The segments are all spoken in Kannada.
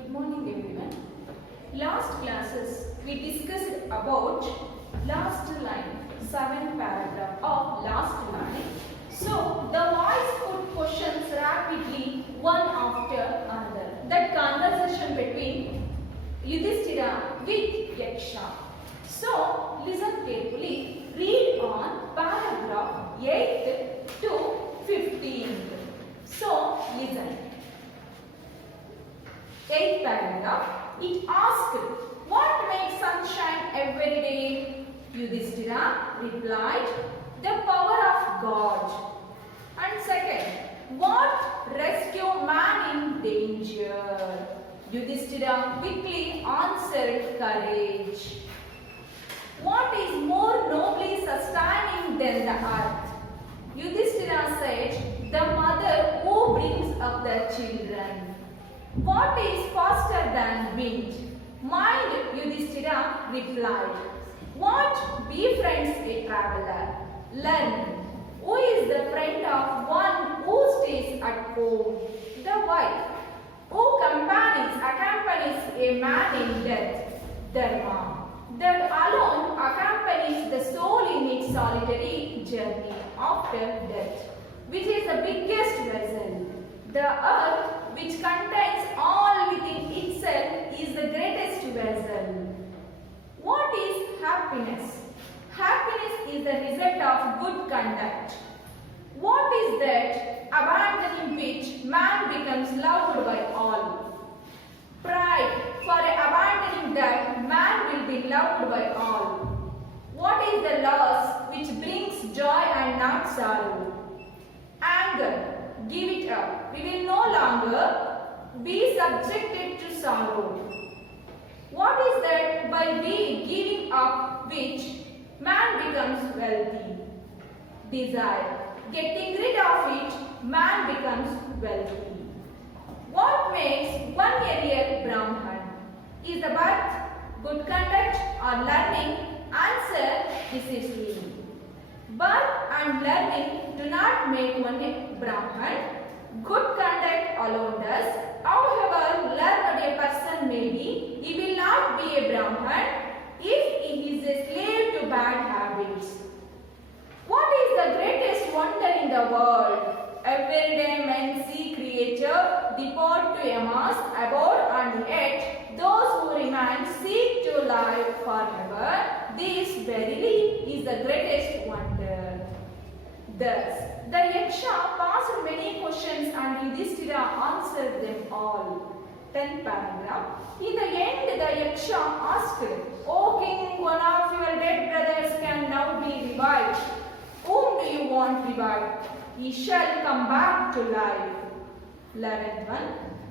Good morning everyone. Last classes we discussed about last line, 7th paragraph of last line. So the voice put questions rapidly one after another. That conversation between Yudhishthira with Yaksha. So listen carefully. Read on paragraph 8th to 15th. So listen. 8th paragraph, it asked, what makes sunshine every day? Yudhishthira replied, the power of God. And second, what rescue man in danger? Yudhishthira quickly answered, courage. What is more nobly sustaining than the earth? Yudhishthira said, the mother who brings up the children. What is faster than wind? Mind, Yudhishthira replied. What befriends a traveler? Learn. Who is the friend of one who stays at home? The wife. Who accompanies a man in death? Dharma. That alone accompanies the soul in its solitary journey after death, which is the biggest vessel. The earth, which contains all within itself, is the greatest vessel. What is happiness? Happiness is the result of good conduct. What is that abandoning which man becomes loved by all? Pride, for abandoning that man will be loved by all. What is the loss which brings joy and not sorrow? Anger. Give it up. We will no longer be subjected to sorrow. What is that by we giving up which man becomes wealthy? Desire. Getting rid of it, man becomes wealthy. What makes one a real Brahman? Is the birth, good conduct or learning? Answer, this is he. Birth and learning do not make one a Brahman. Good conduct alone does. However learned a person may be, he will not be a Brahman if he is a slave to bad habits. What is the greatest wonder in the world? Every day men see Creator, depart to Yamas, abode, and yet those who remain seek to live forever. This verily is the greatest wonder. Thus, the Yaksha passed many questions and Yudhishthira answered them all. 10th paragraph. In the end, the Yaksha asked, O king, one of your dead brothers can now be revived. Whom do you want revived? He shall come back to life. 11th one.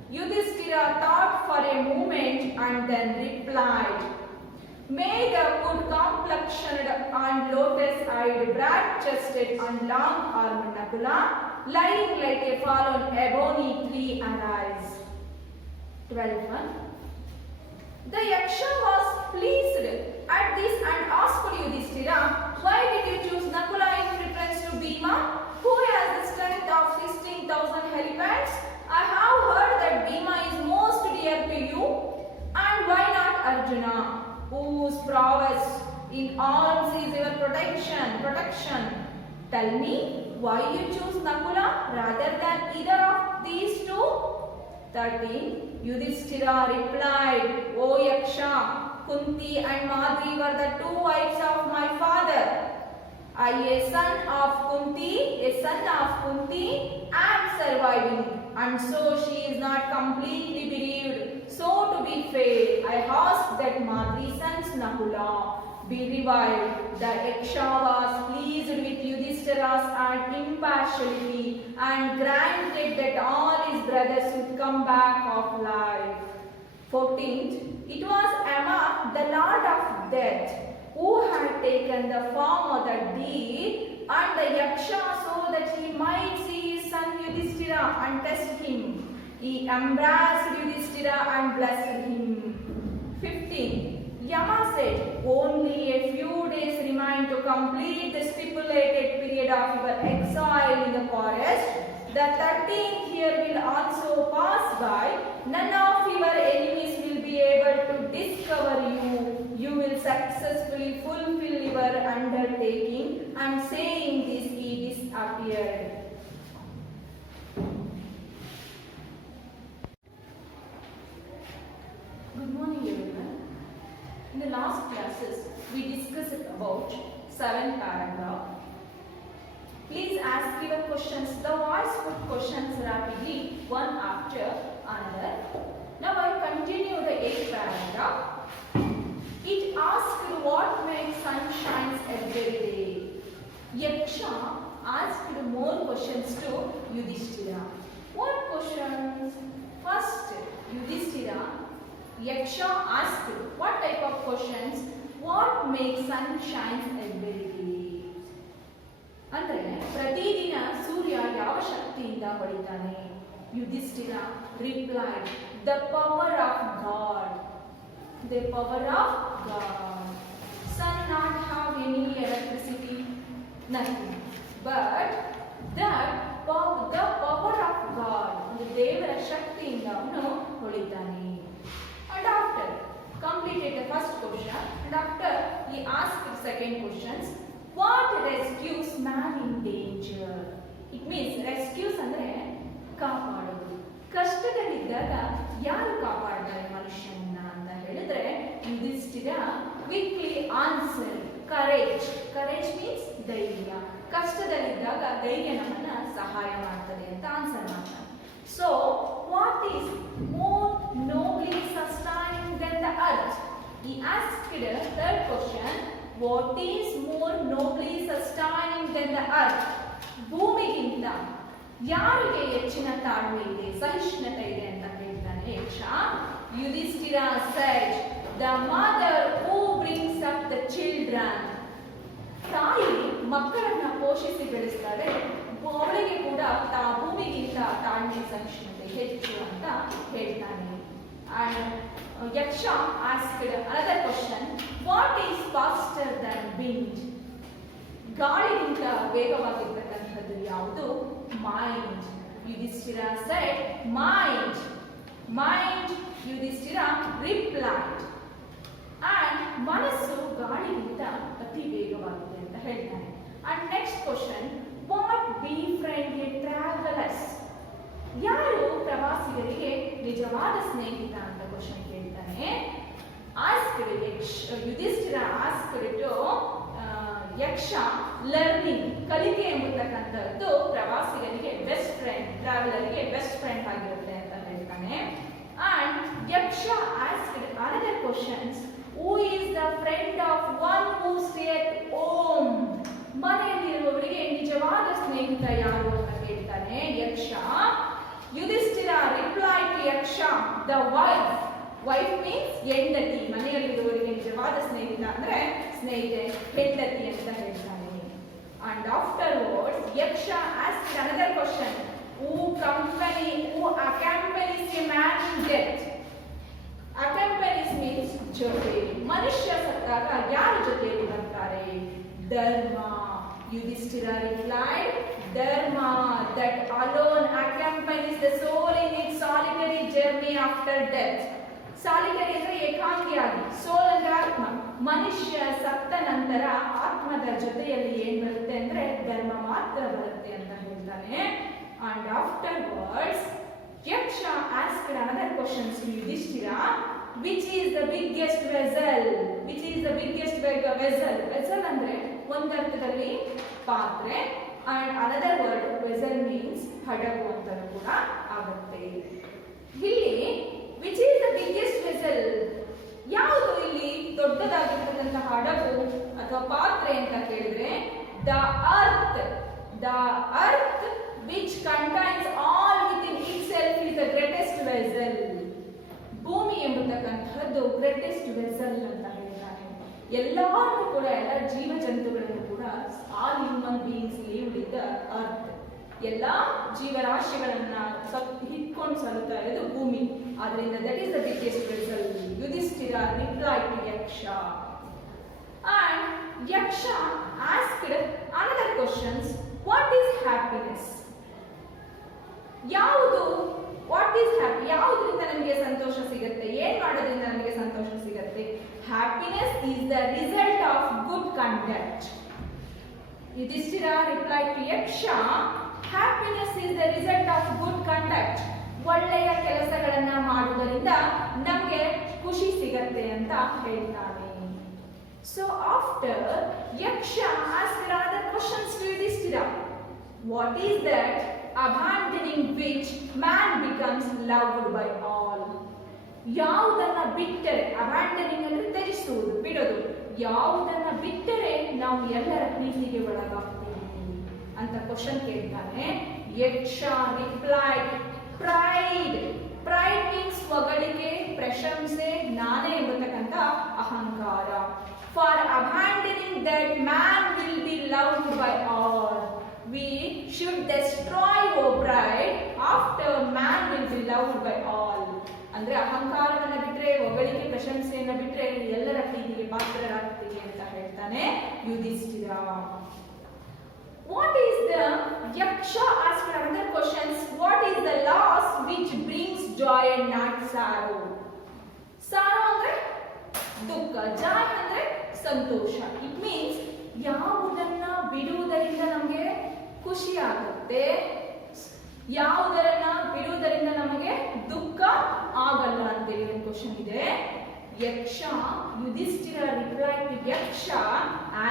Yudhishthira thought for a moment and then replied, may the good complexioned and lotus-eyed, broad-chested and long-armed Nakula, lying like a fallen ebony tree, arise. 12th one. The Yaksha was pleased at this and asked Yudhishthira, why did you choose Nakula in preference to Bhima, who has the strength of 16,000 elephants? I have heard that Bhima is most dear to you. And why not Arjuna, whose prowess in arms is your protection? Tell me, why you choose Nakula rather than either of these two? 13. Yudhishthira replied, O Yaksha, Kunti and Madri were the two wives of my father. I, a son of Kunti, am surviving, and so she is not completely bereaved. So to be fair, I ask that Madri's sons Nakula be revived. The Yaksha was pleased with Yudhishthira's impartiality and granted that all his brothers would come back of life. 14th, it was Yama, the lord of death, who had taken the form of the deed and the Yaksha so that he might see his son Yudhishthira and test him. He embraced Yudhishthira and blessed him. 15. Yama said, only a few days remain to complete the stipulated period of your exile in the forest. The 13th year will also pass by. None of your I am saying this, he disappeared. Good morning everyone. In the last classes we discussed about 7 paragraphs. Please ask your questions. The voice put questions rapidly one after another. Now I continue the 8th paragraph. It asked what makes sun shines every day. Yaksha asked more questions to Yudhishthira. What questions? First, Yudhishthira, Yaksha asked what type of questions? What makes sun shines every day? ಅಂದರೆ ಪ್ರತಿದಿನ ಸೂರ್ಯ ಯಾವ ಶಕ್ತಿಯಿಂದ ಹೊಳಿತಾನೆ? Yudhishthira replied, the power of God. The power of God. Sun not have any electricity, nothing. But that the power of God, the ದೇವರ ಶಕ್ತಿಯಿಂದ ಅವನು ಹೊಳಿತಾನೆ. And after completed the first question, and after he asked the second questions, what rescues man in danger? It means rescues ಅಂದ್ರೆ ಕಾಪಾಡೋದು. ಕಷ್ಟದಲ್ಲಿದ್ದಾಗ ಯಾರು ಕಾಪಾಡ್ತಾರೆ ಮನುಷ್ಯನನ್ನ ಅಂತ ಹೇಳಿದ್ರೆ Yudhishthira quickly answer courage. Courage means ಧೈರ್ಯ. ಕಷ್ಟದಲ್ಲಿದ್ದಾಗ ಧೈರ್ಯ ನಮ್ಮನ್ನ ಸಹಾಯ ಮಾಡ್ತದೆ ಅಂತ ಆನ್ಸರ್ ಮಾಡ್ತಾರೆ. So what is more nobly sustaining than the earth? He asked the third question, what is more nobly sustaining than the earth? ಭೂಮಿಗಿಂತ ಯಾರಿಗೆ ಹೆಚ್ಚಿನ ತಾಳ್ಮೆ ಇದೆ, ಸಹಿಷ್ಣುತೆ ಇದೆ ಅಂತ ಹೇಳ್ತಾನೆ ಯಕ್ಷ. Yudhishthira said, the mother who brings up the children. ತಾಯಿ ಮಕ್ಕಳನ್ನ ಪೋಷಿಸಿ ಬೆಳೆಸ್ತಾರೆ, ಅವಳಿಗೆ ಕೂಡ ಭೂಮಿಗಿಂತ ತಾಳ್ಮೆ ಸಹಿಷ್ಣುತೆ ಹೆಚ್ಚು ಅಂತ ಹೇಳ್ತಾನೆ. And Yaksha asked another question, what is faster than wind? ಗಾಳಿಗಿಂತ ವೇಗವಾಗಿರ್ತಕ್ಕಂಥದ್ದು ಯಾವುದು? Mind. Yudhishthira said mind. Mind, Yudhishthira replied. And ಮನಸ್ಸು ಗಾಳಿಗಿಂತ ಅತಿ ವೇಗವಾಗಿದೆ ಅಂತ ಹೇಳ್ತಾನೆ. And next question, what befriend a travelers? ಯಾರು ಪ್ರವಾಸಿಗರಿಗೆ ನಿಜವಾದ ಸ್ನೇಹಿತ ಅಂತ ಕ್ವಶನ್ ಕೇಳ್ತಾನೆ. ಯುಧಿಷ್ಠಿರ asked to ಯಕ್ಷ ಲರ್ನಿಂಗ್, ಕಲಿಕೆ ಎಂಬತಕ್ಕಂಥದ್ದು ಪ್ರವಾಸಿಗರಿಗೆ ಬೆಸ್ಟ್ ಫ್ರೆಂಡ್, ಟ್ರಾವೆಲರ್ಗೆ ಬೆಸ್ಟ್ ಫ್ರೆಂಡ್ ಆಗಿರುತ್ತೆ ಅಂತ ಹೇಳ್ತಾನೆ. And Yaksha asked another questions, who is the friend of one who stay at home? ಮನೆಯಲ್ಲಿರುವವರಿಗೆ ನಿಜವಾದ ಸ್ನೇಹಿತ ಯಾರು ಅಂತ ಕೇಳ್ತಾನೆ ಯಕ್ಷ. Yudhishthira replied to Yaksha, the wife. Wife means ಹೆಂಡತಿ. ಮನೆಯಲ್ಲಿರುವವರಿಗೆ ನಿಜವಾದ ಸ್ನೇಹಿತ ಅಂದ್ರೆ ಸ್ನೇಹಿತೆ, ಹೆಂಡತಿ ಅಂತ ಹೇಳ್ತಾನೆ. And afterwards Yaksha asked another question, who accompanies a man in death? Accompanies means ಜೊತೆ. ಮನುಷ್ಯ ಸತ್ತಾಗ ಯಾರ ಜೊತೆಯಲ್ಲಿ ಬರ್ತಾರೆ? ಧರ್ಮ. Yudhishthira replied, dharma, that alone accompanies the soul in its solitary journey after death. Solitary ಅಂದ್ರೆ ಏಕಾಂಗಿಯಾಗಿ, ಸೋಲ್ ಅಂದ್ರೆ ಆತ್ಮ. ಮನುಷ್ಯ ಸತ್ತ ನಂತರ ಆತ್ಮದ ಜೊತೆಯಲ್ಲಿ ಏನ್ ಬರುತ್ತೆ ಅಂದ್ರೆ ಧರ್ಮ ಮಾತ್ರ ಬರುತ್ತೆ ಅಂತ ಹೇಳ್ತಾನೆ. And afterwards Yaksha asked another questions to Yudhishthira, which is the biggest vessel? Which is the biggest vessel? Vessel ಅಂದ್ರೆ ಒಂದರ್ಥದಲ್ಲಿ ಪಾತ್ರೆ, and another word vessel means ಹಡಗು ಅಂತ ಕೂಡ ಆಗುತ್ತೆ. ಇಲ್ಲಿ which is the biggest vessel? ಯಾವುದು ಇಲ್ಲಿ ದೊಡ್ಡದಾಗಿರ್ತಕ್ಕಂತಹ ಹಡಗು ಅಥವಾ ಪಾತ್ರೆ ಅಂತ ಕೇಳಿದ್ರೆ the earth which contains all within itself is the greatest vessel. ಭೂಮಿ ಎಂಬತಕ್ಕಂತಹದ್ದು greatest vessel ಅಂತ ಹೇಳ್ತಾರೆ. ಎಲ್ಲರೂ ಕೂಡ, ಎಲ್ಲ ಜೀವ ಜಂತುಗಳನ್ನು ಕೂಡ all human beings live in the earth. ಎಲ್ಲ ಜೀವರಾಶಿಗಳನ್ನ ಹಿಡ್ಕೊಂಡು ಸಲುತ್ತಾ ಇರೋದು ಭೂಮಿ. ಆದ್ರಿಂದ that is the biggest vessel. Yudhishthira replied to Yaksha. And Yaksha asked another questions, what is happiness? ಯಾವುದು ವಾಟ್ ಈಸ್ ಹ್ಯಾಪಿ? ಯಾವುದರಿಂದ ನಮಗೆ ಸಂತೋಷ ಸಿಗುತ್ತೆ? ಏನ್ ಮಾಡೋದ್ರಿಂದ ನಮಗೆ ಸಂತೋಷ ಸಿಗುತ್ತೆ? Happiness is the result of good conduct. Yudhishthira replied to Yaksha, happiness is the result of good conduct. ಒಳ್ಳೆಯ ಕೆಲಸಗಳನ್ನ ಮಾಡುವುದರಿಂದ ನಮಗೆ ಖುಷಿ ಸಿಗತ್ತೆ ಅಂತ ಹೇಳ್ತಾನೆ. So after Yaksha asked another questions to Yudhishthira. What is that abandoning which man becomes loved by all? ಯಾವುದನ್ನ ಬಿಟ್ಟರೆ, ಅಬ್ಯಾಂಡನಿಂಗ್ ಅಂದ್ರೆ ತ್ಯಜಿಸುವುದು, ಬಿಡೋದು, ಯಾವುದನ್ನ ಬಿಟ್ಟರೆ ನಾವು ಎಲ್ಲರ ಪ್ರೀತಿಗೆ ಒಳಗಾಗ್ತೀವಿ ಅಂತ ಕ್ವಶನ್ ಕೇಳ್ತಾನೆ. ಯಕ್ಷ ರಿಪ್ಲೈಡ್, ಪ್ರೈಡ್. ಪ್ರೈಡ್ ಮೀನ್ಸ್ ಹೊಗಳಿಕೆ, ಪ್ರಶಂಸೆ, ನಾನೇ ಎಂಬತಕ್ಕಂಥ ಅಹಂಕಾರ. For abandoning that man will be loved by all, we should destroy our pride after man will be loved by all. ಅಂದ್ರೆ ಅಹಂಕಾರವನ್ನ ಬಿಟ್ರೆ, ಹೊಗಳಿಕೆ, ಪ್ರಶಂಸೆಯನ್ನ ಬಿಟ್ರೆ ಎಲ್ಲರ ಪ್ರೀತಿಗೆ ಪಾತ್ರರಾಗ್ತೀವಿ ಅಂತ ಹೇಳ್ತಾನೆ Yudhishthira. What is the Yaksha asked another questions. What is the loss which brings joy and not sorrow? Sorrow ಅಂದ್ರೆ ದುಃಖ, joy ಅಂದ್ರೆ ಸಂತೋಷ. It means ಯಾವುದನ್ನ ಬಿಡುವುದರಿಂದ ನಮಗೆ ಖುಷಿ ಆಗುತ್ತೆ, ಯಾವುದರನ್ನ ಬಿಡುವುದರಿಂದ ನಮಗೆ ದುಃಖ ಆಗಲ್ಲ ಅಂತೇಳಿ ಒಂದು ಕ್ವಶನ್ ಇದೆ. ಯಕ್ಷ, Yudhishthira replied to Yaksha,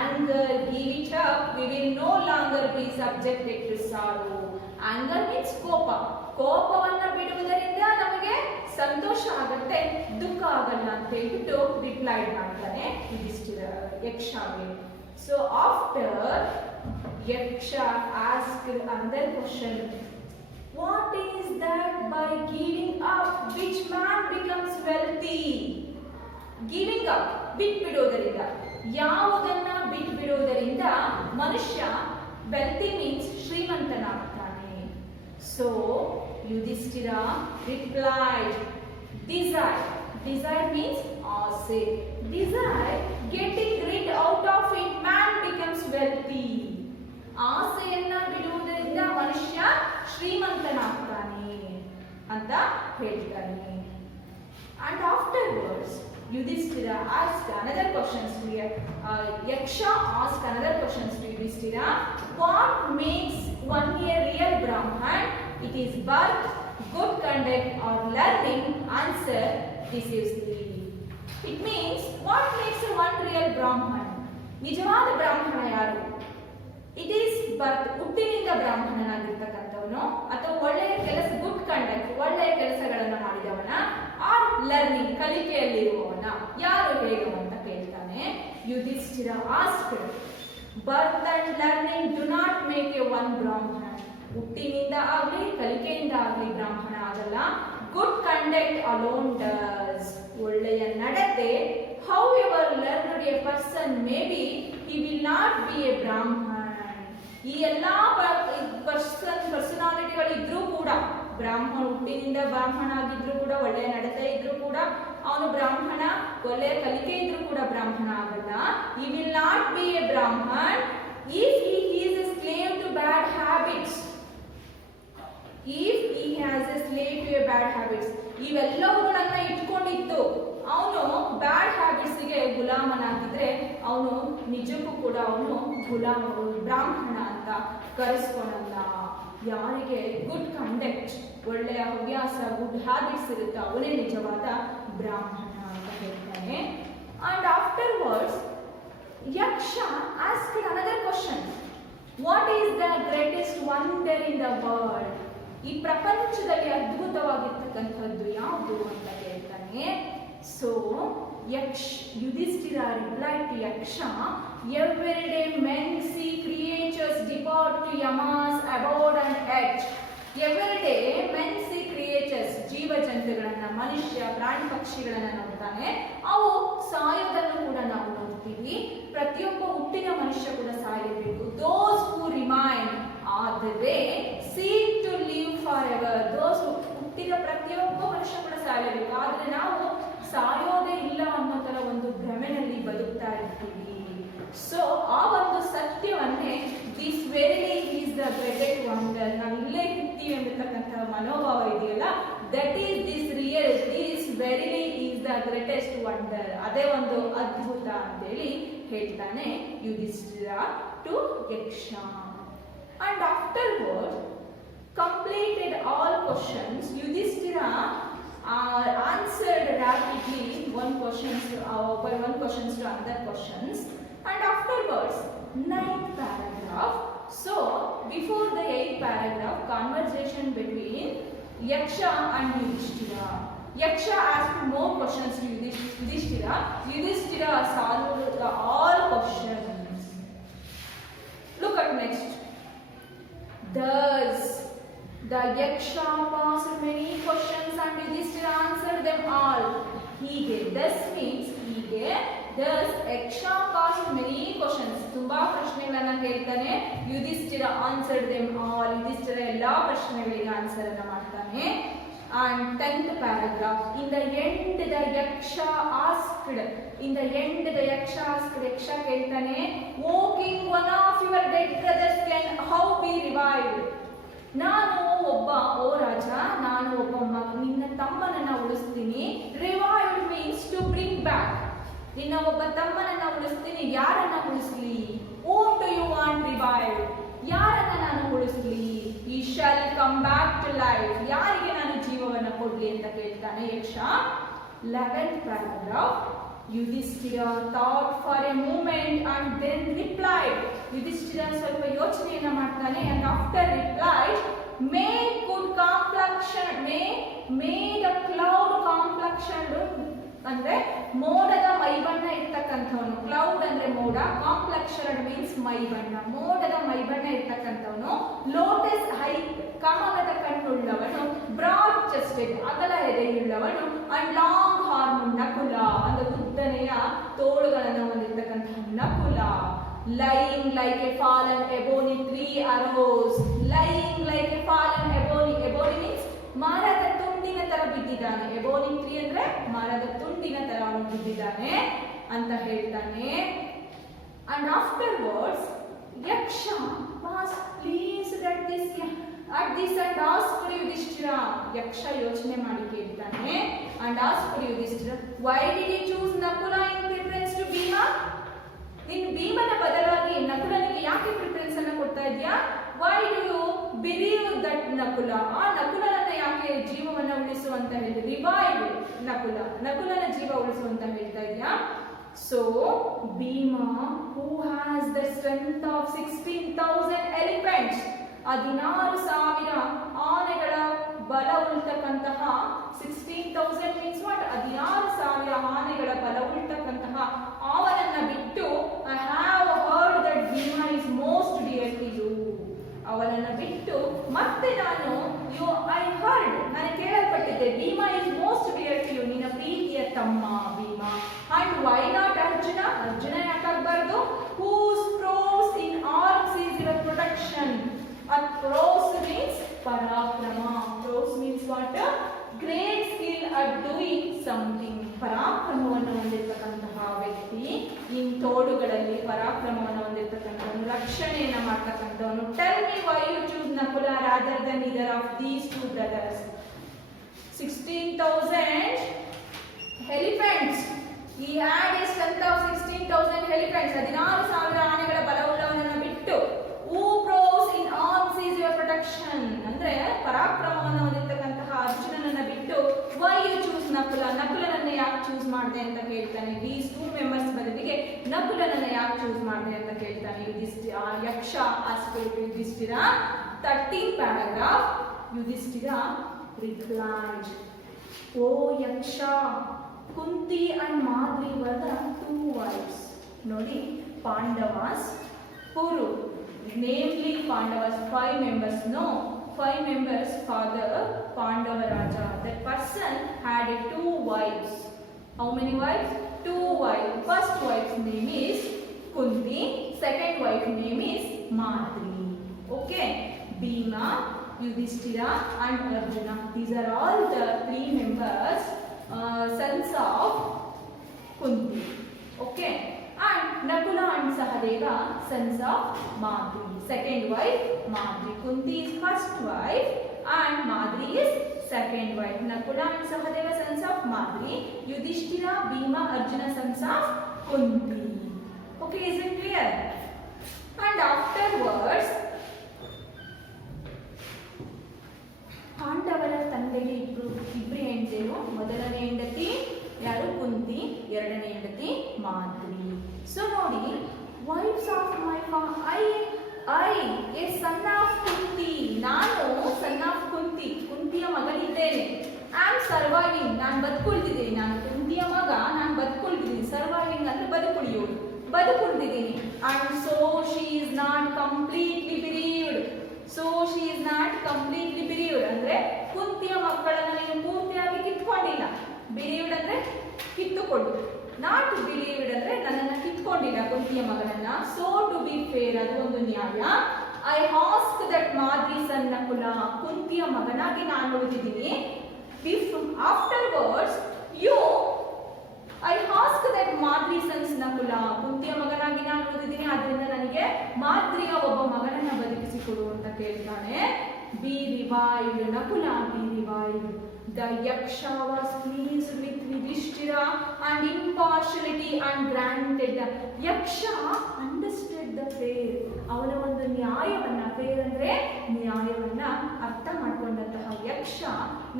anger, give it up, we will no longer be subjected to sorrow. Anger means ಕೋಪ, ಕೋಪವನ್ನ ಬಿಡುವುದರಿಂದ ನಮಗೆ ಸಂತೋಷ ಆಗುತ್ತೆ, ದುಃಖ ಆಗಲ್ಲ ಅಂತ ಹೇಳ್ಬಿಟ್ಟು ರಿಪ್ಲೈಡ್ ಮಾಡ್ತಾನೆ Yudhishthira ಯಕ್ಷಗೆ. So after Yaksha asked another question, what is that by giving up which man becomes wealthy? Giving up, ಬಿಟ್ಬಿಡೋದರಿಂದ, ಯಾವುದನ್ನ ಬಿಟ್ಬಿಡೋದರಿಂದ ಮನುಷ್ಯ wealthy means ಶ್ರೀಮಂತನಾಗ್ತಾನೆ. So Yudhishthira replied, desire. Desire means ಆಸೆ. Desire, getting rid out of it man becomes wealthy. ಆಸೆಯನ್ನ ಬಿಡುವುದರಿಂದ ಮನುಷ್ಯ ಶ್ರೀಮಂತನಾಗ್ತಾನೆ ಅಂತ ಹೇಳ್ತಾನೆ. And afterwards Yudhishthira asked another questions to Yaksha asked another questions to Yudhishthira. What makes one a real Brahman? It is birth, good conduct or learning. Answer decisive. It means what makes a one real Brahman? ನಿಜವಾದ ಬ್ರಾಹ್ಮಣ ಯಾರು? ಇಟ್ ಈಸ್ ಬರ್ತ್, ಹುಟ್ಟಿನಿಂದ ಬ್ರಾಹ್ಮಣನಾಗಿರ್ತಕ್ಕಂಥವನು, ಅಥವಾ ಒಳ್ಳೆಯ ಕೆಲಸ, ಗುಡ್ ಕಂಡಕ್ಟ್, ಒಳ್ಳೆಯ ಕೆಲಸಗಳನ್ನು ಮಾಡಿದವನ, ಆರ್ ಲರ್ನಿಂಗ್, ಕಲಿಕೆಯಲ್ಲಿರುವವನ, ಯಾರು ಹೇಗೆ ಅಂತ ಕೇಳ್ತಾನೆ. Yudhishthira asked, birth and learning do not make A one ಬ್ರಾಹ್ಮಣ. ಹುಟ್ಟಿನಿಂದ ಆಗಲಿ ಕಲಿಕೆಯಿಂದ ಆಗಲಿ ಬ್ರಾಹ್ಮಣ ಆಗಲ್ಲ. Good conduct alone does. ಒಳ್ಳೆಯ ನಡತೆ, however learned a person may be, he will not be a brahman. ಈ ಎಲ್ಲಾ ಪರ್ಸನಾಲಿಟಿಗಳು ಇದ್ರೂ ಕೂಡ, ಬ್ರಾಹ್ಮಣ ಹುಟ್ಟಿನಿಂದ ಬ್ರಾಹ್ಮಣ ಆಗಿದ್ರು ಕೂಡ, ಒಳ್ಳೆಯ ನಡತೆ ಇದ್ರೂ ಕೂಡ ಅವನು ಬ್ರಾಹ್ಮಣ, ಒಳ್ಳೆಯ ಕಲಿಕೆ ಇದ್ರೂ ಕೂಡ ಬ್ರಾಹ್ಮಣ ಆಗಲ್ಲ. he will not be a brahman if he is a slave to bad habits. if he has a slave to a bad habits, ಇವೆಲ್ಲವುಗಳನ್ನ ಇಟ್ಕೊಂಡಿದ್ದು ಅವನು ಬ್ಯಾಡ್ ಹ್ಯಾಬಿಟ್ಸ್ ಗೆ ಗುಲಾಮನಾಗಿದ್ರೆ ಅವನು ನಿಜಕ್ಕೂ ಕೂಡ ಅವನು ಬ್ರಾಹ್ಮಣ ಅಂತ ಕರೆಸ್ಕೊಳಲ್ಲ. ಯಾರಿಗೆ ಗುಡ್ ಕಂಡಕ್ಟ್, ಒಳ್ಳೆಯ ಹವ್ಯಾಸ, ಗುಡ್ ಹ್ಯಾಬಿಟ್ಸ್ ಇರುತ್ತೆ, ಅವನೇ ನಿಜವಾದ ಬ್ರಾಹ್ಮಣ ಅಂತ ಹೇಳ್ತಾನೆ. And afterwards Yaksha asked another question. What is the greatest wonder in the world? ಈ ಪ್ರಪಂಚದಲ್ಲಿ ಅದ್ಭುತವಾಗಿರ್ತಕ್ಕಂಥದ್ದು ಯಾವುದು ಅಂತ ಹೇಳ್ತಾನೆ. So Yudhishthira replied to Yaksha, every day men see creatures depart to Yama's abode and edge. Every day men see creatures, ಜೀವ ಜಂತುಗಳನ್ನ, ಮನುಷ್ಯ, ಪ್ರಾಣಿ ಪಕ್ಷಿಗಳನ್ನ ನೋಡ್ತಾನೆ. ಅವು ಸಾಯೋದನ್ನು ಕೂಡ ನಾವು ನೋಡ್ತೀವಿ. ಪ್ರತಿಯೊಬ್ಬ ಹುಟ್ಟಿನ ಮನುಷ್ಯ ಕೂಡ ಸಾಯಬೇಕು. Those who remain ಆದರೆ seek to live forever. Those who ಹುಟ್ಟಿದ ಪ್ರತಿಯೊಬ್ಬ ಮನುಷ್ಯ ಕೂಡ ಸಾಯಬೇಕು, ಆದ್ರೆ ನಾವು ಸಾಯೋದೇ ಇಲ್ಲ ಅನ್ನೋ ತರ ಒಂದು ಭ್ರಮೆನಲ್ಲಿ ಬದುಕ್ತಾ ಇರ್ತೀವಿ. ಸೊ ಆ ಒಂದು ಸತ್ಯವನ್ನೇ this verily is the greatest wonder, ನಾವು ಇಲ್ಲೇ ಇರ್ತೀವಿ ಎಂಬತಕ್ಕಂಥ ಮನೋಭಾವ ಇದೆಯಲ್ಲ, that is this verily is the greatest wonder, ಅದೇ ಒಂದು ಅದ್ಭುತ ಅಂತೇಳಿ ಹೇಳ್ತಾನೆ Yudhishthira. to Yaksha. And afterward, completed all questions, Yudhishthira answered rapidly one question to another questions. And afterwards, 9th paragraph. So before the 8th paragraph, conversation between Yaksha and Yudhishthira. Yaksha asked more questions to Yudhishthira. Yudhishthira solved all questions. Look at next. Thus the Yaksha asked many questions and Yudhishthira answered them all. Hige, thus means hige. Thus Yaksha asked many questions. ತುಂಬಾ ಪ್ರಶ್ನೆಗಳನ್ನ ಕೇಳ್ತಾನೆ. Yudhishthira answered them all. Yudhishthira ಎಲ್ಲಾ ಪ್ರಶ್ನೆಗಳಿಗೆ ಆನ್ಸರ್ ಅನ್ನು ಮಾಡ್ತಾನೆ. And 10th paragraph. In the end, the Yaksha asked. Yaksha ಕೇಳ್ತಾನೆ, O king, one of your dead brothers can how be revived? ಓ ರಾಜ, ನಾನು ಒಬ್ಬ ನಿನ್ನ ತಮ್ಮನನ್ನ ಉಳಿಸ್ತೀನಿ. Revived means to bring back. ನಿನ್ನ ಒಬ್ಬ ತಮ್ಮನನ್ನ ಉಳಿಸ್ತೀನಿ. ಯಾರನ್ನ ಉಳಿಸ್ಲಿ? Whom do you want revived? ಯಾರನ್ನ ನಾನು ಉಳಿಸ್ಲಿ? He shall come back to life. ಯಾರಿಗೆ ನಾನು ಜೀವವನ್ನ ಕೊಡ್ಲಿ ಅಂತ ಕೇಳ್ತಾನೆ ಯಕ್ಷ. 11th paragraph. Yudhishthira thought for a moment and then replied. Yudhishthira ಸ್ವಲ್ಪ ಯೋಚನೆಯನ್ನ ಮಾಡ್ತಾನೆ and after replied, may the cloud complexion ಅಂದ್ರೆ ಮೋಡದ ಮೈಬಣ್ಣ ಇರ್ತಕ್ಕಂಥವನು. ಕ್ಲೌಡ್ ಅಂದ್ರೆ ಮೋಡ, ಕಾಂಪ್ಲೆಕ್ಷನ್ ಮೀನ್ಸ್ ಮೈಬಣ್ಣ. ಮೋಡದ ಮೈಬಣ್ಣ ಇರ್ತಕ್ಕಂಥವನು. ಲೋಟಸ್ ಹೈಟ್, ಕಮಲದ ಕಣ್ಣುಳ್ಳವನು. ಬ್ರಾಡ್ ಚೆಸ್ಟೆಡ್, ಅಗಲ ಎದೆಯುಳ್ಳವನು. ಅಂಡ್ ಲಾಂಗ್ ಹಾರ್ನ್, ನಕುಲ ಅಂದ್ರೆ ಉದ್ದನೆಯ ತೋಳುಗಳನ್ನು ಹೊಂದಿರತಕ್ಕಂತಹ Nakula. Lying like a fallen ebony tree arose. Lying like a fallen ebony. Ebony means ಮರದ ತುಂಡಿನ ತರ ಬಿದ್ದಿದ್ದಾನೆ. ಎಬೋನಿ ಟ್ರೀ ಅಂದ್ರೆ ಮರದ ತುಂಡಿನ ತರ ಅವನು ಬಿದ್ದಿದ್ದಾನೆ ಅಂತ ಹೇಳ್ತಾನೆ. And afterwards Yaksha was pleased at this and asked Yudhishthira. Yaksha ಯೋಚನೆ ಮಾಡಿ ಕೇಳ್ತಾನೆ and asked Yudhishthira, why did you choose Nakula in preference to Bhima? ನೀನು ಭೀಮನ ಬದಲಾಗಿ ನಕುಲನಿಗೆ ಯಾಕೆ ಪ್ರಿಫರೆನ್ಸ್ ಅನ್ನು ಕೊಡ್ತಾ ಇದೆಯಾ? Why do you believe that Nakula? ಆ ನಕುಲನನ್ನ ಯಾಕೆ ಜೀವವನ್ನ ಉಳಿಸುವಂತ ಹೇಳಿ ರಿವೈವ್ ನಕುಲನ ಜೀವ ಉಳಿಸುವಂತ ಹೇಳ್ತಾ ಇದೆಯಾ? So Bhima who has the strength of 16,000 elephants, 16,000 ಆನೆಗಳ ಬಲ ಉಳ್ತಕ್ಕಂತಹ 16,000 ಮೀನ್ಸ್ ವಾಟ್? 16,000 ಆನೆಗಳ ಬಲ ಉಳ್ತಕ್ಕಂತಹ ಅವನನ್ನ ಬಿಟ್ಟು I have heard that Bhima is most dear to you. ಅವನನ್ನ ಬಿಟ್ಟು ಮತ್ತೆ ನಾನು ನಾನು ಕೇಳಲ್ಪಟ್ಟಿದ್ದೆ Bhima is most dear to you, ನಿನ್ನ ಪ್ರೀತಿಯ ತಮ್ಮ Bhima. And why not Arjuna? Arjuna ಯಾಕಾಗಬಾರ್ದು? Whose prowess in arms is your protection. Prowess means ಪರಾಕ್ರಮ. Prowess means what? Great skill at doing something. ಪರಾಕ್ರಮವನ್ನು ಹೊಂದಿರತಕ್ಕಂತಹ ವ್ಯಕ್ತಿ, ಇನ್ ತೋಳುಗಳಲ್ಲಿ ಪರಾಕ್ರಮವನ್ನು ಹೊಂದಿರತಕ್ಕಂಥವನು, ರಕ್ಷಣೆಯನ್ನು ಮಾಡ್ತಕ್ಕಂಥವನು. Tell me why you choose Nakula rather than ಇದರ್ of these two brothers. 16,000 elephants. He had a strength of 16,000 elephants. 16,000 ಆನೆಗಳ ಬಲವುಳ್ಳವನನ್ನು ಬಿಟ್ಟು who proves in arms is your protection. ಅಂದ್ರೆ ಪರಾಕ್ರಮವನ್ನು ಹೊಂದಿರತಕ್ಕಂತಹ ಅರ್ಜುನನನ್ನ ಬಿಟ್ಟು why you choose ನಕುಲ? ನಕುಲನನ್ನ ಯಾಕೆ ಚೂಸ್ ಮಾಡಿದೆ ಅಂತ ಕೇಳ್ತಾನೆ. ದೀಸ್ ಟೂ ಮೆಂಬರ್ಸ್ ಬದಲಿಗೆ ನಕುಲನನ್ನ ಯಾಕೆ ಚೂಸ್ ಮಾಡಿದೆ ಅಂತ ಕೇಳ್ತಾನೆ ಯಕ್ಷ asked Yudhishthira. 13th paragraph. Yudhishthira replied, O Yaksha, Kunti and Madri were the two wives. ನೋಡಿ, Pandavas, Kuru, namely Pandavas, 5 members. No, 5 members father Pandava Raja. That person had 2 wives. How many wives? 2 wives. First wife's name is Kunti. Second wife's name is Madri. Okay, Bhima, Yudhishthira and Arjuna. These are all the 3 members, sons of Kunti. Okay. And Nakula and Sahadeva, sons of Madri. Second wife, Madri. Kunti is first wife and Madri is second wife. Nakula and Sahadeva, sons of Madri. Yudhishthira, Bhima, Arjuna, sons of Kunti. Okay, is it clear? And afterwards, ಪಾಂಡವರ ತಂದೆಗೆ ಇಬ್ರು ಹೆಂಡತಿಯರು. ಮೊದಲನೇ ಹೆಂಡತಿ ಯಾರು? ಕುಂತಿ. ಎರಡನೇ ಹೆಂಡತಿ ಮಾದ್ರಿ. ಸೊ ನೋಡಿ, wives of my I a son of Kunti. ನಾನು ಸನ್ ಆಫ್ ಕುಂತಿ, ಕುಂತಿಯ ಮಗಳಿದ್ದೇನೆ. ಐ ಆಮ್ ಸರ್ವೈವಿಂಗ್, ನಾನು ಬದುಕುಳಿದಿದ್ದೀನಿ. ನಾನು ಕುಂತಿಯ ಮಗ, ನಾನು ಬದುಕುಳಿದಿದ್ದೀನಿ. ಸರ್ವೈವಿಂಗ್ ಅಂದ್ರೆ ಬದುಕುಳಿಯೋದು, ಬದುಕುಳಿದಿದ್ದೀನಿ. And so she is not completely bereaved. So she is not completely bereaved ಅಂದ್ರೆ ಕುಂತಿಯ ಮಕ್ಕಳನ್ನು ನೀನು ಪೂರ್ತಿಯಾಗಿ ಕಿತ್ಕೊಂಡಿಲ್ಲ. ಬಿರೀವ್ಡ್ ಅಂದ್ರೆ ಕಿತ್ತುಕೊಂಡು, ನಾಟ್ ಬಿಲೀವ್ಡ್ ಅಂದ್ರೆ ನನ್ನನ್ನು ಕಿತ್ಕೊಂಡಿಲ್ಲ ಕುಂತಿಯ ಮಗನನ್ನ. ಸೋ ಟು ಬಿ ಫೇರ್, ಅದು ಒಂದು ನ್ಯಾಯ. I ask that Madri son Nakula, ಕುಂತಿಯ ಮಗನಾಗಿ ನಾನು ಉಳಿದಿದ್ದೀನಿ. Afterwards I ask that Madri sons Nakula, ಕುಂತಿಯ ಮಗನಾಗಿ ನಾನು ಉಳಿದಿದ್ದೀನಿ, ಆದ್ರಿಂದ ನನಗೆ ಮಾದ್ರಿಯ ಒಬ್ಬ ಮಗನನ್ನ ಬದುಕಿಸಿಕೊಡು ಅಂತ ಕೇಳ್ತಾನೆ. B revived Nakula, B revived. The Yaksha was pleased with Yudhishthira and impartiality and granted. Yaksha understood the fair. ಅವನ ಒಂದು ನ್ಯಾಯವನ್ನ, ಫೇರ್ ಅಂದ್ರೆ ನ್ಯಾಯವನ್ನ ಅರ್ಥ ಮಾಡ್ಕೊಂಡಂತಹ ಯಕ್ಷ,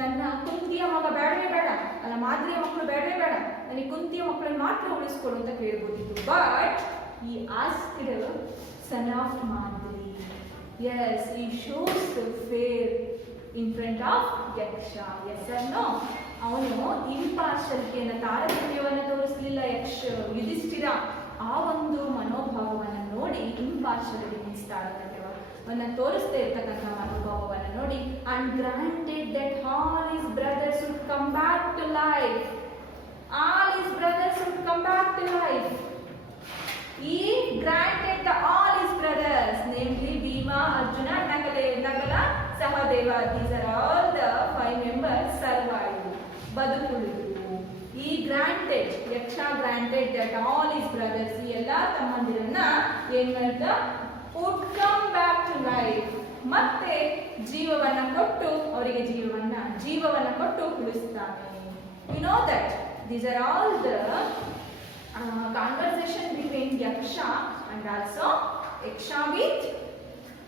ನನ್ನ ಕುಂತಿಯ ಮಗ ಬೇಡವೇ ಬೇಡ, ಅಲ್ಲ ಮಾದ್ರಿಯ ಮಕ್ಕಳು ಬೇಡವೇ ಬೇಡ, ನನಗೆ ಕುಂತಿಯ ಮಕ್ಕಳನ್ನು ಮಾತ್ರ ಉಳಿಸ್ಕೊಡು ಅಂತ ಕೇಳ್ಬೋದಿತ್ತು. ಬಟ್ ಈ asked son of Madri. Yes, he shows the fair in front of Yaksha. Yes or no? ಅವನು ಇಂಪಾರ್ಶಾಲಿಟಿಯನ್ನು, ತಾರತಮ್ಯವನ್ನು ತೋರಿಸಲಿಲ್ಲ ಯುಧಿಷ್ಠಿರ. ಆ ಒಂದು ಮನೋಭಾವವನ್ನು ನೋಡಿ, ಇಂಪಾರ್ಶಾಲಿಟಿ ಮೀನ್ಸ್ ತಾರತಮ್ಯವನ್ನು ತೋರಿಸ್ತಾ ಇರ್ತಕ್ಕಂಥ ಮನೋಭಾವವನ್ನು ನೋಡಿ, and granted that all his brothers would come back to life. All his brothers would come back to life. He granted all his brothers, namely Bhima, Arjuna, Nagala, Sahadeva. These are all the 5 members survived. ಬದುಕುಳಿದ್ರು. He granted, Yaksha granted that all his brothers, ಈ ಎಲ್ಲ ತಮ್ಮಂದಿರನ್ನ ಏನ್ ಮಾಡಿದ? would come back to life. ಮತ್ತೆ ಜೀವವನ್ನ ಕೊಟ್ಟು, ಅವರಿಗೆ ಜೀವವನ್ನ ಕೊಟ್ಟು ಉಳಿಸ್ತಾನೆ. You know that these are all the conversation between Yaksha and also Yaksha with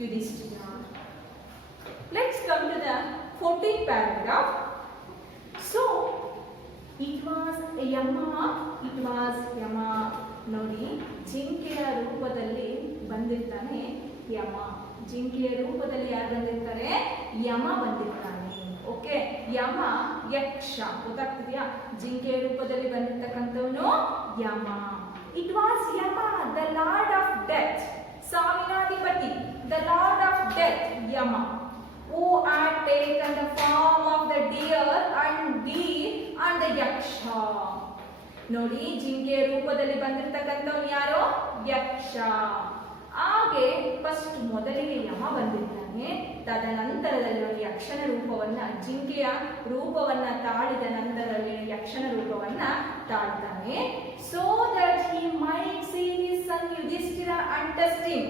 Yudhishthira. Let's come to the 14th paragraph. So it was Yama. ನೋಡಿ, ಜಿಂಕೆಯ ರೂಪದಲ್ಲಿ ಬಂದಿರ್ತಾನೆ ಯಮ. ಜಿಂಕೆಯ ರೂಪದಲ್ಲಿ ಯಾರು ಬಂದಿರ್ತಾರೆ? ಯಮ ಬಂದಿರ್ತಾನೆ. ಓಕೆ, ಯಮ ಯಕ್ಷ, ಗೊತ್ತಾಗ್ತಿದೆಯಾ? ಜಿಂಕೆಯ ರೂಪದಲ್ಲಿ ಬಂದಿರ್ತಕ್ಕಂಥವನು Yama. It was Yama, the lord of death, ಸಾವಿನಾಧಿಪತಿ, the lord of death, Yama, who had taken the form of the deer and bee and the yaksha. ನೋಡಿ, ಜಿಂಕೆಯ ರೂಪದಲ್ಲಿ ಬಂದಿರ್ತಕ್ಕಂಥವನು ಯಾರು? ಯಕ್ಷ. ಹಾಗೆ ಫಸ್ಟ್ ಮೊದಲಿಗೆ ಯಮ ಬಂದಿದ್ದಾನೆ, ತದನಂತರದಲ್ಲಿ ಅವನು ಯಕ್ಷನ ರೂಪವನ್ನ, ಜಿಂಕೆಯ ರೂಪವನ್ನ ತಾಳಿದ ನಂತರದಲ್ಲಿ ಯಕ್ಷನ ರೂಪವನ್ನ ತಾಳ್ತಾನೆ. So that he might see his son Yudhishthira and test him.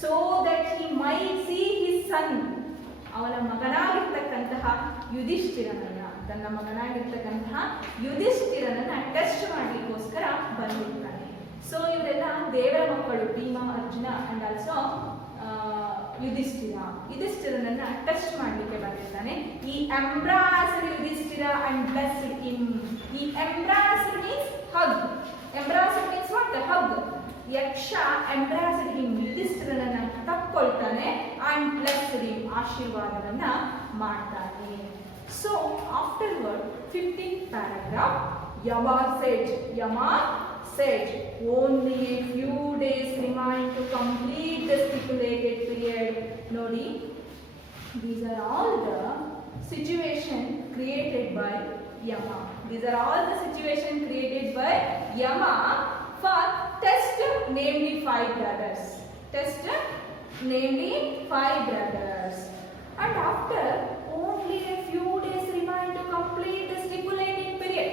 So that he might see his son, ಅವನ ಮಗನಾಗಿರ್ತಕ್ಕಂತಹ ಯುಧಿಷ್ಠಿರನನ್ನ, ತನ್ನ ಮಗನಾಗಿರ್ತಕ್ಕಂತಹ ಯುಧಿಷ್ಠಿರನನ್ನ ಟೆಸ್ಟ್ ಮಾಡಲಿಕ್ಕೋಸ್ಕರ ಬಂದಿರ್ತಾನೆ. ಸೊ ಇವರೆಲ್ಲ ದೇವರ ಮಕ್ಕಳು, ಭೀಮ, ಅರ್ಜುನ ಅಂಡ್ ಆಲ್ಸೋ ಯುಧಿಷ್ಠಿರನನ್ನ ಟೆಸ್ಟ್ ಮಾಡಲಿಕ್ಕೆ ಬಂದಿರ್ತಾನೆ. He embraced Yudhishthira and blessed him. He embraced means hug. Embraced means what? Hug. Yaksha embraced him, ಯುಧಿಷ್ಠಿರನನ್ನ ತಕ್ಕೊಳ್ತಾನೆ, ಅಂಡ್ ಬ್ಲೆಸ್ಡ್ ಹಿಮ್, ಆಶೀರ್ವಾದವನ್ನ ಮಾಡ್ತಾನೆ. So afterward 15th paragraph, Yama said, only a few days remain to complete the stipulated period. Nodi, these are all the situation created by Yama. These are all the situation created by Yama for test, namely 5 brothers. Test, namely 5 brothers. And after only a few days remain to complete the stipulated period.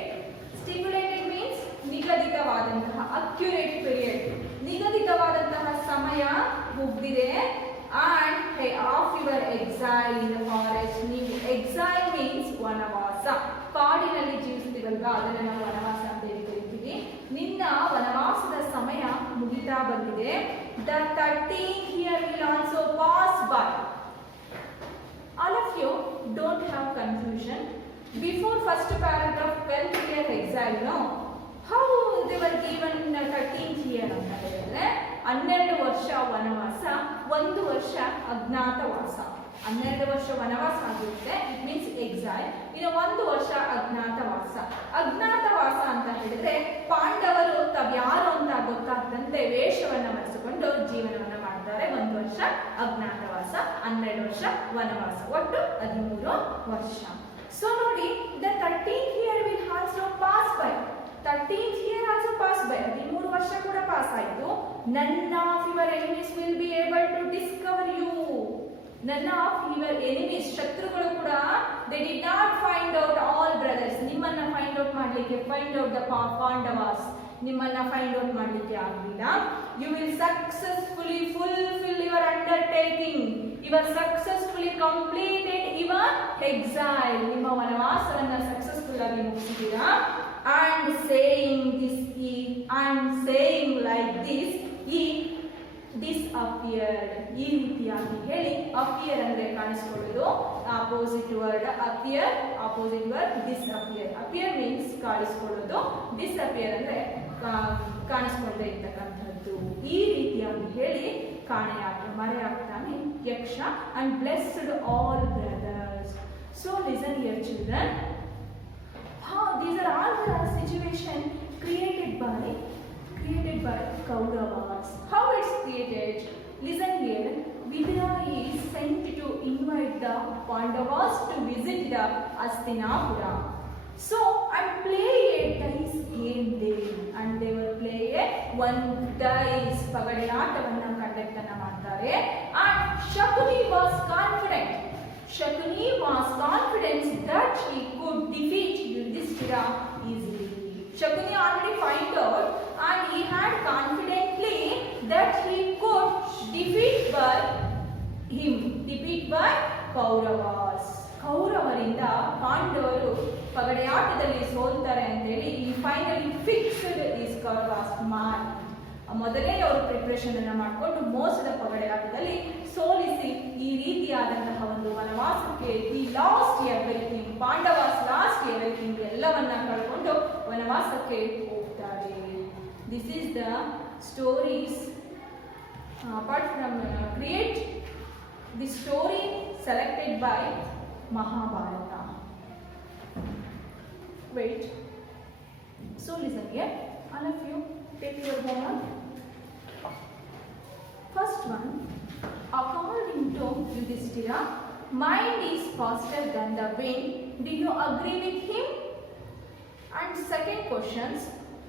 Stipulated means ನಿಗದಿತವಾದಂತಹ, ಅಕ್ಯುರೇಟ್ ಪೀರಿಯಡ್, ನಿಗದಿತವಾದಂತಹ ಸಮಯ ಮುಗಿದಿದೆ. And of your exile in the forest. ನೀವು ಎಕ್ಸೈಲ್ ಮೀನ್ಸ್ ವನವಾಸ, ಕಾಡಿನಲ್ಲಿ ಜೀವಿಸ್ತೀವಲ್ವಾ, ಅದನ್ನು ನಾವು ವನವಾಸ ಅಂತ ಕರಿತೀವಿ. ನಿನ್ನ ವನವಾಸದ ಸಮಯ ಮುಗಿತಾ ಬಂದಿದೆ. The 30 Before first paragraph, 12th year exile, no? How they were given 13th year ಅಂತ ಹೇಳಿದ್ರೆ 12 ವರ್ಷ ವನವಾಸ, 1 ವರ್ಷ ಅಜ್ಞಾತವಾಸ. 12 ವರ್ಷ ವನವಾಸ ಆಗಿರುತ್ತೆ, ಇಟ್ ಮೀನ್ಸ್ ಎಕ್ಸೈಲ್. ಇನ್ನು 1 ವರ್ಷ ಅಜ್ಞಾತವಾಸ. ಅಜ್ಞಾತವಾಸ ಅಂತ ಹೇಳಿದ್ರೆ ಪಾಂಡವರು ತಾವ್ಯಾರು ಅಂತ ಗೊತ್ತಾಗದಂತೆ ವೇಷವನ್ನ ಮಾಡಿಸಿಕೊಂಡು ಜೀವನವನ್ನ ಮಾಡ್ತಾರೆ. 1 ವರ್ಷ ಅಜ್ಞಾತವಾಸ, 12 ವರ್ಷ ವನವಾಸ, ಒಟ್ಟು 13 ವರ್ಷ. So ನೋಡಿ, the 13th year will also pass by. 13th year also pass by. 13 ವರ್ಷ ಕೂಡ ಪಾಸ್ ಆಯಿತು. None of your enemies will be able to discover you. None of your enemies, ಶತ್ರುಗಳು ಕೂಡ they did not find out all brothers. ನಿಮ್ಮನ್ನ ಫೈಂಡ್ ಔಟ್ ಮಾಡಲಿಕ್ಕೆ, find out the Pandavas, ನಿಮ್ಮನ್ನ ಫೈಂಡ್ ಔಟ್ ಮಾಡಲಿಕ್ಕೆ ಆಗಲಿಲ್ಲ. You will successfully fulfill your undertaking. You have successfully completed your exile. ನಿಮ್ಮ ವನವಾಸವನ್ನ ಸಕ್ಸಸ್ಫುಲ್ ಆಗಿ ಮುಗಿಸಿದ್ದೀರಾ. And saying like this, he disappeared. ಈ ರೀತಿಯಾಗಿ ಹೇಳಿ, appear ಅಂದ್ರೆ ಕಾಣಿಸಿಕೊಳ್ಳೋದು, opposite word appear, opposite word disappear. Appear means ಕಾಣಿಸಿಕೊಳ್ಳೋದು, disappear ಅಂದ್ರೆ ಕಾಣಿಸಿಕೊಳ್ಳದೆ ಇರ್ತಕ್ಕಂಥದ್ದು. ಈ ರೀತಿಯಾಗಿ ಹೇಳಿ ಮರೆಯಾಗ್ತಾನೆ ಯಕ್ಷ. and blessed all brothers. So listen here children, these are all the situation created by Kauravas. How it's created? Listen here. Vidura is sent to invite the Pandavas to visit the Hastinapura. So and play a dice game there, and they will play one dice ಪಗಡೆಯಾಟವನ್ನು ಕಂಡಕ್ಟ್ ಅನ್ನು ಮಾಡ್ತಾರೆ. And Shakuni was confident that he could defeat Yudhishthira easily. Shakuni already find out, and he had confidently that he could defeat by Kauravas. ಕೌರವರಿಂದ ಪಾಂಡವರು ಪಗಡೆಯಾಟದಲ್ಲಿ ಸೋಲ್ತಾರೆ ಅಂತೇಳಿ ಈ finally fixed is Kauravas mark. ಮೊದಲೇ ಅವರು ಪ್ರಿಪ್ರೇಷನ್ ಅನ್ನು ಮಾಡಿಕೊಂಡು ಮೋಸದ ಪಗಡೆಯಾಟದಲ್ಲಿ ಸೋಲಿಸಿ ಈ ರೀತಿಯಾದಂತಹ ಒಂದು ವನವಾಸಕ್ಕೆ the lost everything, Pandavas lost everything ಎಲ್ಲವನ್ನ ಕಳ್ಕೊಂಡು ವನವಾಸಕ್ಕೆ ಹೋಗ್ತಾರೆ. This is the stories apart from create the story selected by Mahabharata. Wait. So listen here. All of you take your homework. First one. According to Yudhishthira, mind is faster than the wind. Do you agree with him? And second questions.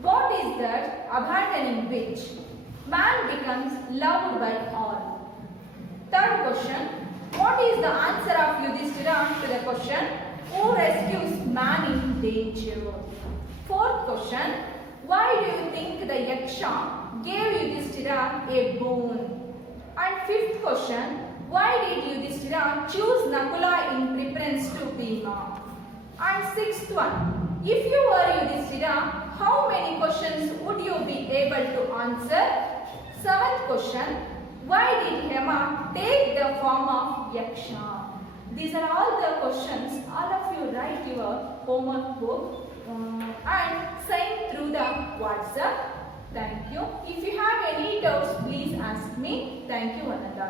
What is that abandoning which man becomes loved by all? Third question. What is the answer of Yudhishthira to the question, who rescues man in danger? Fourth question, why do you think the Yaksha gave Yudhishthira a boon? And fifth question, why did Yudhishthira choose Nakula in preference to Bhima? And sixth one, if you were Yudhishthira, how many questions would you be able to answer? Seventh question, why did Hema take the form of Yaksha? These are all the questions. All of you write your homework book and send through the WhatsApp. Thank you. If you have any doubts, please ask me. Thank you, Ananda.